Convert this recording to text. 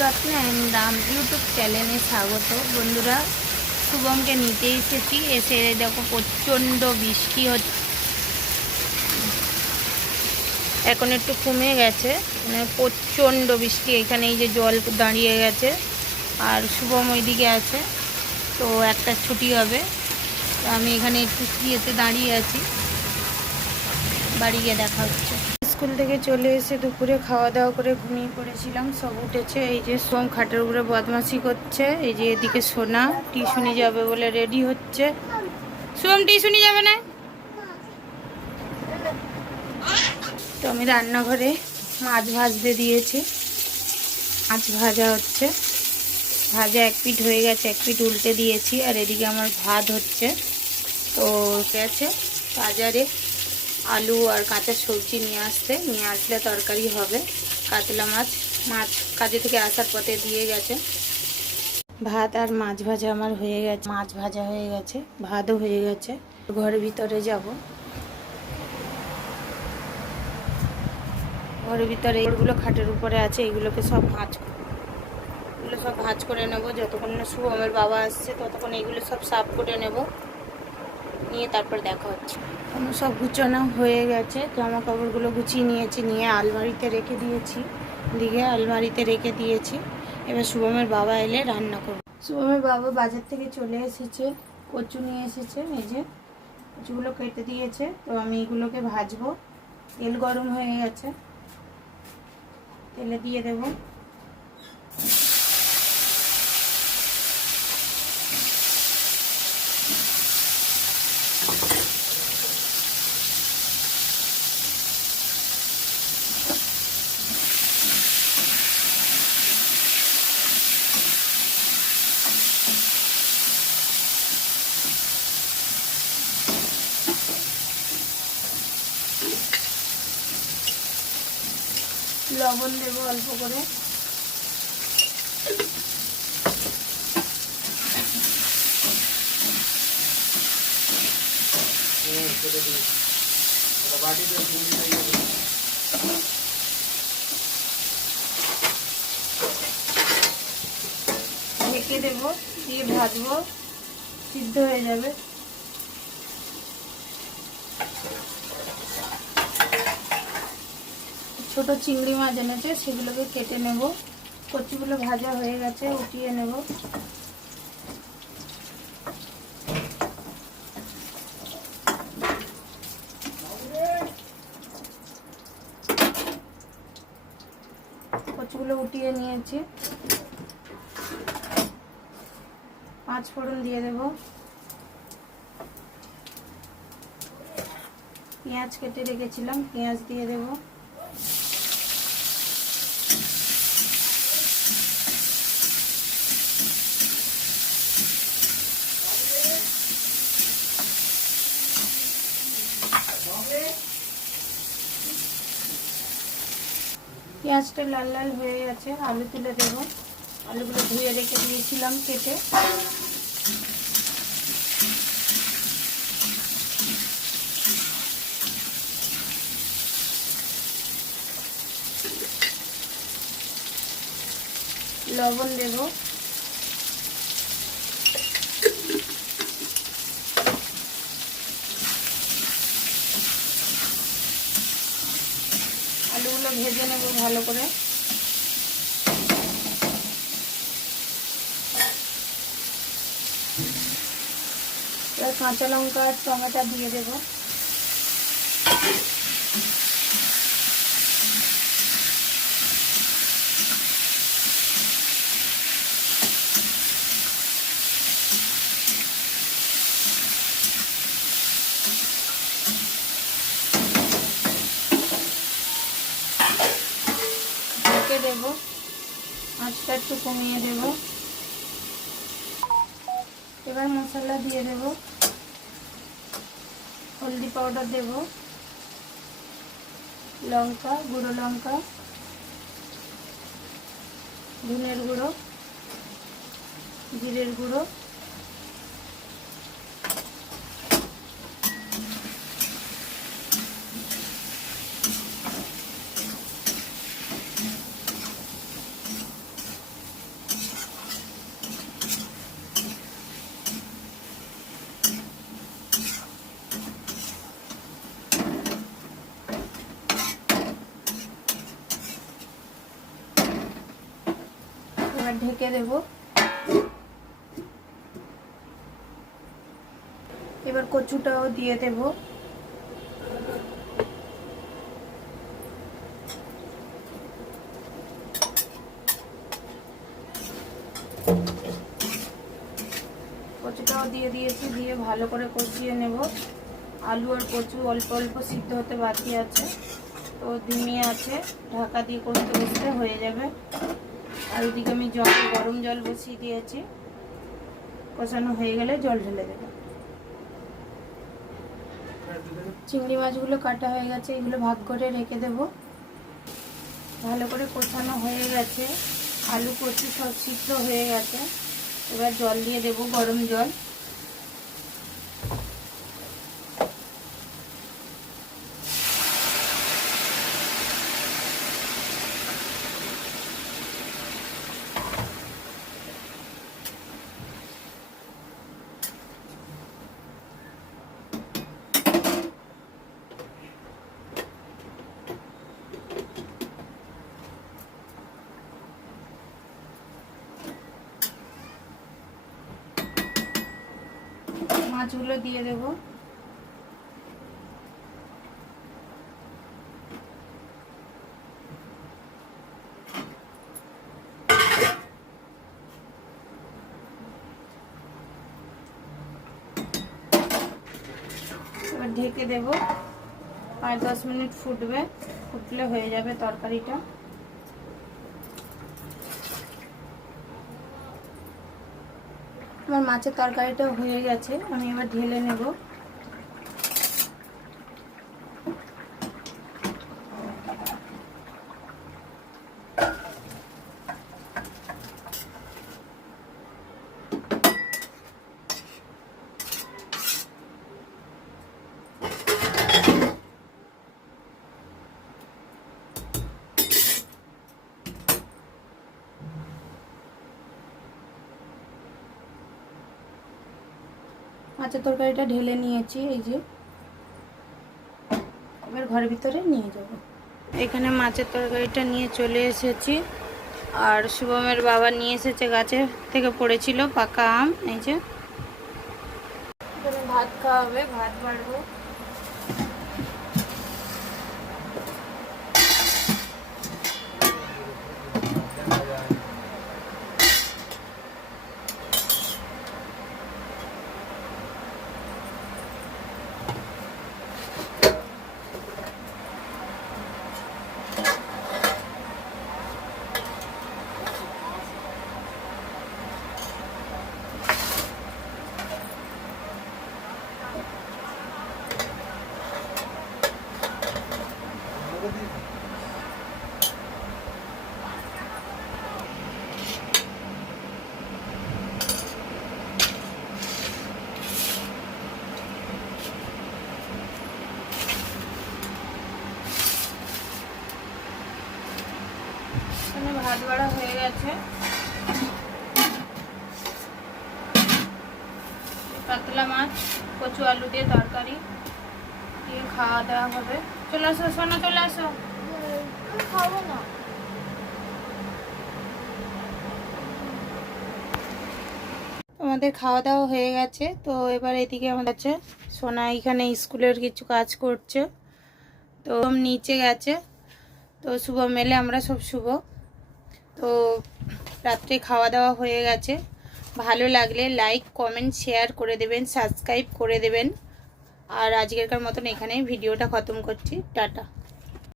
Ratna and দাম YouTube চ্যানেলে স্বাগত। বন্ধুরা, শুভমকে নিতে এসেছি। এসে দেখো প্রচণ্ড বৃষ্টি হচ্ছে, এখন একটু কমে গেছে। মানে প্রচণ্ড বৃষ্টি, এখানে এই যে জল দাঁড়িয়ে গেছে। আর শুভম ওইদিকে আছে, তো একটা ছুটি হবে। তো আমি এখানে একটু ইয়েতে দাঁড়িয়ে আছি, বাড়ি গিয়ে দেখা হচ্ছে। স্কুল থেকে চলে এসে দুপুরে খাওয়া দাওয়া করে ঘুমিয়ে পড়েছিলাম, সব উঠেছে। এই যে সোম খাটের উপরে বদমাশি করছে। এই যে এদিকে সোনা টিউশনি যাবে বলে রেডি হচ্ছে। সোম টিউশনি যাবে না? তো আমি রান্নাঘরে মাছ ভাজতে দিয়েছি, মাছ ভাজা হচ্ছে। ভাজা এক পিঠ হয়ে গেছে, এক পিঠ উল্টে দিয়েছি। আর এদিকে আমার ভাত হচ্ছে। তো গেছে বাজারে আলু আর কাঁচা সবজি নিয়ে আসলে তরকারি হবে। কাতলা মাছ কাজে থেকে আসার পথে দিয়ে গেছে। ভাত আর মাছ ভাজা আমার হয়ে গেছে, মাছ ভাজা হয়ে গেছে, ভাতও হয়ে গেছে। ঘরের ভিতরে যাব, ঘরের ভিতরে এগুলো খাটের উপরে আছে, এগুলোকে সব ভাঁজ করে নেবো। যতক্ষণ না শুভমের বাবা আসছে ততক্ষণ এগুলো সব সাফ করে নেব, নিয়ে তারপর দেখা হচ্ছে। আমার সব গুছানো হয়ে গেছে, জামা কাপড়গুলো গুছিয়ে নিয়েছি, নিয়ে আলমারিতে রেখে দিয়েছি। আলমারিতে রেখে দিয়েছি। এবার শুভমের বাবা এলে রান্না করব। শুভমের বাবা বাজার থেকে চলে এসেছে, কচু নিয়ে এসেছে। এই যে কচুগুলো কেটে দিয়েছে, তো আমি এগুলোকে ভাজবো। তেল গরম হয়ে গেছে, তেলে দিয়ে দেবো। লবণ দেবো অল্প করে। ঢেকে দেবো, দিয়ে ভাজবো, সিদ্ধ হয়ে যাবে। ছোট চিংড়ি মাছ এনেছে, সেগুলোকে কেটে নেব। কচুগুলো ভাজা হয়ে গেছে, উঠিয়ে নেব। কচুগুলো উঠিয়ে নিয়েছি। 5 ফোড়ন দিয়ে দেব। পেঁয়াজ কেটে রেখেছিলাম, পেঁয়াজ দিয়ে দেব। পেঁয়াজটা লাল লাল হয়ে গেছে, আলু তুলে দেবো। আলুগুলো ধুয়ে রেখে দিয়েছিলাম কেটে। লবণ দেব। আলুগুলো ভেজে নেব ভালো করে। এবার কাঁচা লঙ্কা আর টমেটো দিয়ে দেব। ঢেকে দেব, আঁচটা একটু কমিয়ে দেব। এবার মশলা দিয়ে দেব। হলদি পাউডার দেব, লঙ্কা গুঁড়ো লঙ্কা, ধনের গুঁড়ো, জিরের গুঁড়ো, এবার ঢেকে দেব। এবার কচুটাও দিয়ে দেব। কচুটাও দিয়ে দিয়েছি, দিয়ে ভালো করে কষিয়ে নেব। আলু আর কচু অল্প অল্প সিদ্ধ হতে বাকি আছে, তো ধিমে আছে ঢাকা দিয়ে কষতে কষতে হয়ে যাবে। আর ওইদিকে আমি গরম জল বসিয়ে দিয়েছি, কষানো হয়ে গেলে জল ঢেলে দেব। চিংড়ি মাছগুলো কাটা হয়ে গেছে, এগুলো ভাগ করে রেখে দেব। ভালো করে কষানো হয়ে গেছে, আলু কচু সব সিদ্ধ হয়ে গেছে। এবার জল দিয়ে দেব, গরম জল। মাছগুলো দিয়ে দেব। এবার ঢেকে দেব, 5-10 মিনিট ফুটবে, ফুটলে হয়ে যাবে তরকারিটা। আমার মাছের তরকারিটা হয়ে গেছে, আমি এবার ঢেলে নেব। মাছের তরকারিটা ঢেলে নিয়েছি, এই যে। এবার ঘরের ভিতরে নিয়ে যাব। এখানে মাছের তরকারিটা নিয়ে চলে এসেছি, আর শুভমের বাবা নিয়ে এসেছে, গাছে থেকে পড়েছিল পাকা আম। এই যে এখানে ভাত খাওয়া হবে, ভাত বাড়বো। ভাত বাড়া হয়ে গেছে, কাতলা মাছ কচু আলু দিয়ে তরকারি দিয়ে খাওয়া দাওয়া হবে। চলে আসো সোনা, চলে আসো। খাবো না। আমাদের খাওয়া দাওয়া হয়ে গেছে, তো এবার এদিকে আমাদের আছে সোনা এখানে স্কুলের কিছু কাজ করছে, তো নিচে গেছে। তো শুভ মেলে আমরা সব শুভ। তো রাত্রে খাওয়া দাওয়া হয়ে গেছে। ভালো লাগলে লাইক কমেন্ট শেয়ার করে দেবেন, সাবস্ক্রাইব করে দেবেন। আর আজকেরকার মতন এখানেই ভিডিওটা খতম করছি। টাটা।